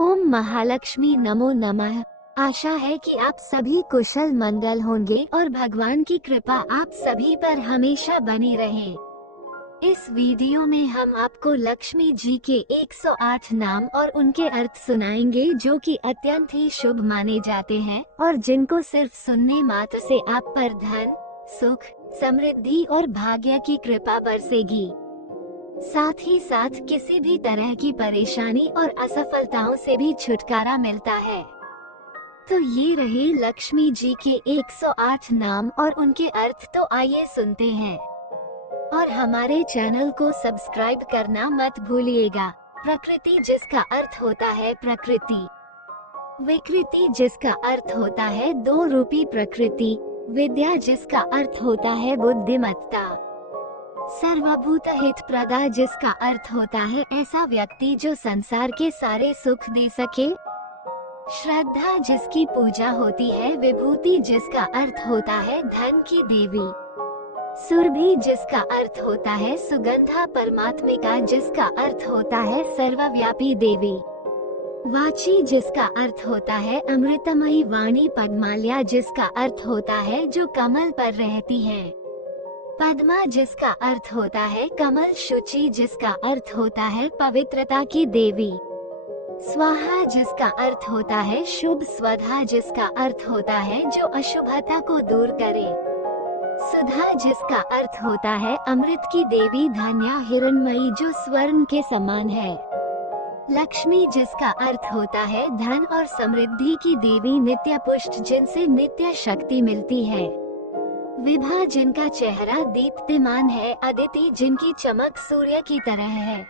ओम महालक्ष्मी नमो नमः। आशा है कि आप सभी कुशल मंगल होंगे और भगवान की कृपा आप सभी पर हमेशा बनी रहे। इस वीडियो में हम आपको लक्ष्मी जी के 108 नाम और उनके अर्थ सुनाएंगे जो कि अत्यंत ही शुभ माने जाते हैं और जिनको सिर्फ सुनने मात्र से आप पर धन, सुख, समृद्धि और भाग्य की कृपा बरसेगी। साथ ही साथ किसी भी तरह की परेशानी और असफलताओं से भी छुटकारा मिलता है। तो ये रहे लक्ष्मी जी के 108 नाम और उनके अर्थ। तो आइए सुनते हैं और हमारे चैनल को सब्सक्राइब करना मत भूलिएगा। प्रकृति जिसका अर्थ होता है प्रकृति, विकृति जिसका अर्थ होता है दो रूपी प्रकृति, विद्या जिसका अर्थ होता है बुद्धिमत्ता, सर्वभूत हित प्रदा जिसका अर्थ होता है ऐसा व्यक्ति जो संसार के सारे सुख दे सके, श्रद्धा जिसकी पूजा होती है, विभूति जिसका अर्थ होता है धन की देवी, सुरभि जिसका अर्थ होता है सुगंधा परमात्मिका जिसका अर्थ होता है सर्वव्यापी देवी, वाची जिसका अर्थ होता है अमृतमयी वाणी, पद्माल्या जिसका अर्थ होता है जो कमल पर रहती है, पद्मा जिसका अर्थ होता है कमल, शुचि जिसका अर्थ होता है पवित्रता की देवी, स्वाहा जिसका अर्थ होता है शुभ, स्वधा जिसका अर्थ होता है जो अशुभता को दूर करे, सुधा जिसका अर्थ होता है अमृत की देवी, धन्या हिरण्मयी जो स्वर्ण के समान है, लक्ष्मी जिसका अर्थ होता है धन और समृद्धि की देवी, नित्य पुष्ट जिनसे नित्य शक्ति मिलती है, विभा जिनका चेहरा दीप्तिमान है, अदिति जिनकी चमक सूर्य की तरह है,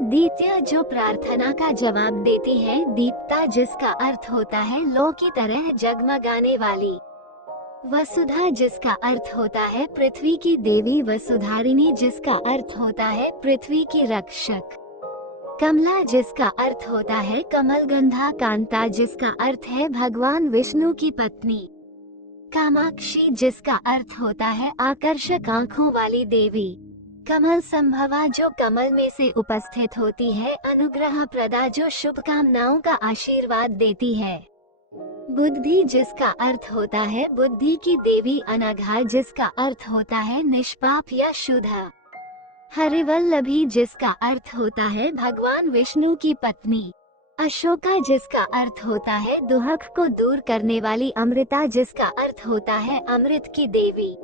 द्वितीय जो प्रार्थना का जवाब देती है, दीप्ता जिसका अर्थ होता है लौ की तरह जगमगाने वाली, वसुधा जिसका अर्थ होता है पृथ्वी की देवी, वसुधारिणी जिसका अर्थ होता है पृथ्वी की रक्षक, कमला जिसका अर्थ होता है कमलगंधा, कांता जिसका अर्थ है भगवान विष्णु की पत्नी, कामाक्षी जिसका अर्थ होता है आकर्षक आँखों वाली देवी, कमल संभवा जो कमल में से उपस्थित होती है, अनुग्रह प्रदा जो शुभकामनाओं का आशीर्वाद देती है, बुद्धि जिसका अर्थ होता है बुद्धि की देवी, अनघा जिसका अर्थ होता है निष्पाप या शुद्ध, हरिवल्लभी जिसका अर्थ होता है भगवान विष्णु की पत्नी, अशोका जिसका अर्थ होता है दुहक को दूर करने वाली, अमृता जिसका अर्थ होता है अमृत की देवी,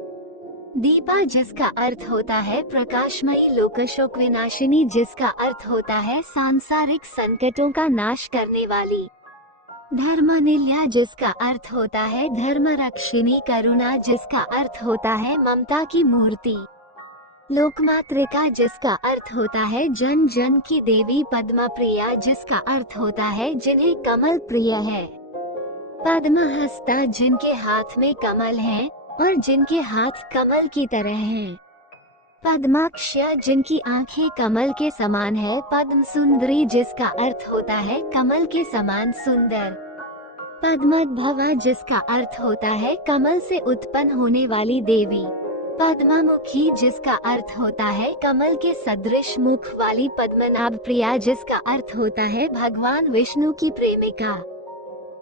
दीपा जिसका अर्थ होता है प्रकाशमयी, लोकशोक विनाशिनी जिसका अर्थ होता है सांसारिक संकटों का नाश करने वाली, धर्मनिल्या जिसका अर्थ होता है धर्म रक्षिणी, करुणा जिसका अर्थ होता है ममता की मूर्ति, लोकमात्रिका जिसका अर्थ होता है जन जन की देवी, पद्मा प्रिया जिसका अर्थ होता है जिन्हें कमल प्रिय है, पद्महस्ता जिनके हाथ में कमल है और जिनके हाथ कमल की तरह हैं, पद्माक्ष्या जिनकी आंखें कमल के समान है, पद्म सुंदरी जिसका अर्थ होता है कमल के समान सुंदर, पद्मोद्भवा जिसका अर्थ होता है कमल से उत्पन्न होने वाली देवी, पद्ममुखी जिसका अर्थ होता है कमल के सदृश मुख वाली, पद्मनाभ प्रिया जिसका अर्थ होता है भगवान विष्णु की प्रेमिका,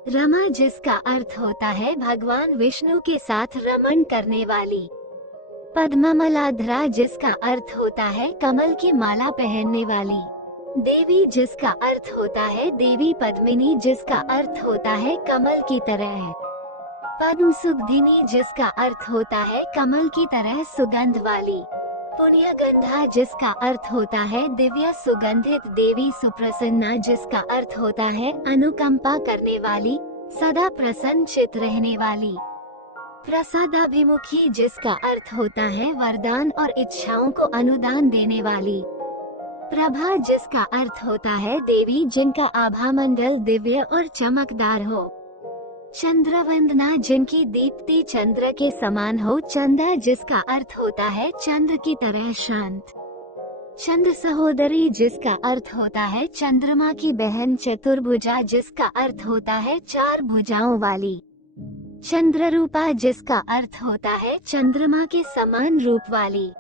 रमा जिसका अर्थ होता है भगवान विष्णु के साथ रमण करने वाली, पद्ममलाधरा जिसका अर्थ होता है कमल की माला पहनने वाली, देवी जिसका अर्थ होता है देवी पद्मिनी जिसका अर्थ होता है कमल की तरह, पद्म सुगंधिनी जिसका अर्थ होता है कमल की तरह सुगंध वाली, पुण्यगंधा जिसका अर्थ होता है दिव्य सुगंधित देवी, सुप्रसन्ना जिसका अर्थ होता है अनुकंपा करने वाली, सदा प्रसन्न चित रहने वाली, प्रसादाभिमुखी जिसका अर्थ होता है वरदान और इच्छाओं को अनुदान देने वाली, प्रभा जिसका अर्थ होता है देवी जिनका आभा मंडल दिव्य और चमकदार हो, चंद्रवंदना जिनकी दीप्ति चंद्र के समान हो, चंदा जिसका अर्थ होता है चंद्र की तरह शांत, चंद्र सहोदरी जिसका अर्थ होता है चंद्रमा की बहन, चतुर्भुजा जिसका अर्थ होता है चार भुजाओं वाली, चंद्ररूपा जिसका अर्थ होता है चंद्रमा के समान रूप वाली,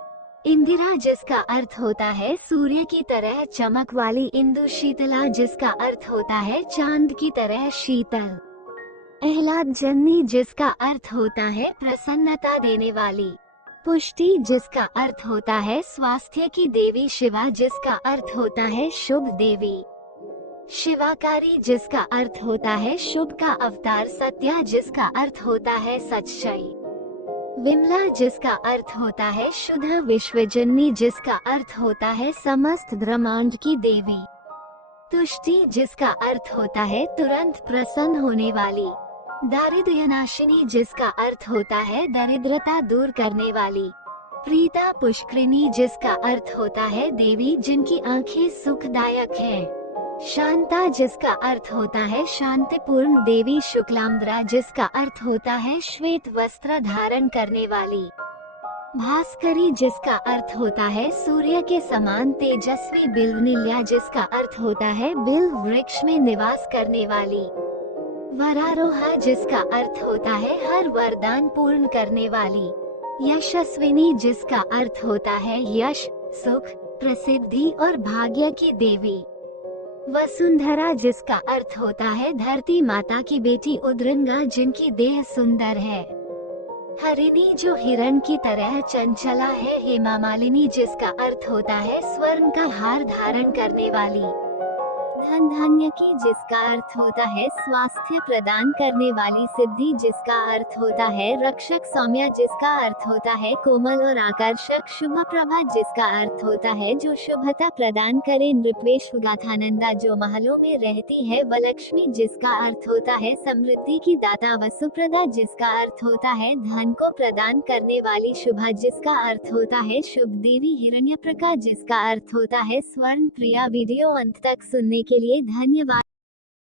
इंदिरा जिसका अर्थ होता है सूर्य की तरह चमक वाली, इंदु शीतला जिसका अर्थ होता है चांद की तरह शीतल, आह्लाद जन्नी जिसका अर्थ होता है प्रसन्नता देने वाली, पुष्टि जिसका अर्थ होता है स्वास्थ्य की देवी, शिवा जिसका अर्थ होता है शुभ देवी, शिवाकारी जिसका अर्थ होता है शुभ का अवतार, सत्या जिसका अर्थ होता है सच्चाई, विमला जिसका अर्थ होता है शुद्ध, विश्वजननी जिसका अर्थ होता है समस्त ब्रह्मांड की देवी, तुष्टि जिसका अर्थ होता है तुरंत प्रसन्न होने वाली, दारिद्र्यनाशिनी जिसका अर्थ होता है दरिद्रता दूर करने वाली, प्रीता पुष्करिणी जिसका अर्थ होता है देवी जिनकी आंखें सुखदायक हैं, शांता जिसका अर्थ होता है शांतिपूर्ण देवी, शुक्लांबरा जिसका अर्थ होता है श्वेत वस्त्र धारण करने वाली, भास्करी जिसका अर्थ होता है सूर्य के समान तेजस्वी, बिल्वनील्या जिसका अर्थ होता है बिल्व वृक्ष में निवास करने वाली, वरारोहा जिसका अर्थ होता है हर वरदान पूर्ण करने वाली, यशस्विनी जिसका अर्थ होता है यश, सुख, प्रसिद्धि और भाग्य की देवी, वसुंधरा जिसका अर्थ होता है धरती माता की बेटी, उद्रंगा जिनकी देह सुंदर है, हरिणी जो हिरण की तरह चंचला है, हेमा मालिनी जिसका अर्थ होता है स्वर्ण का हार धारण करने वाली, धन धान्य की जिसका अर्थ होता है स्वास्थ्य प्रदान करने वाली, सिद्धि जिसका अर्थ होता है रक्षक, सौम्या जिसका अर्थ होता है कोमल और आकर्षक, शुभ प्रभा जिसका अर्थ होता है जो शुभता प्रदान करे, नृपेश गाथानंदा जो महलों में रहती है, वलक्ष्मी जिसका अर्थ होता है समृद्धि की दाता, वसुप्रदा जिसका अर्थ होता है धन को प्रदान करने वाली, शुभा जिसका अर्थ होता है शुभ देवी, हिरण्यप्रका जिसका अर्थ होता है स्वर्ण प्रिया। वीडियो अंत तक सुनने के लिए धन्यवाद।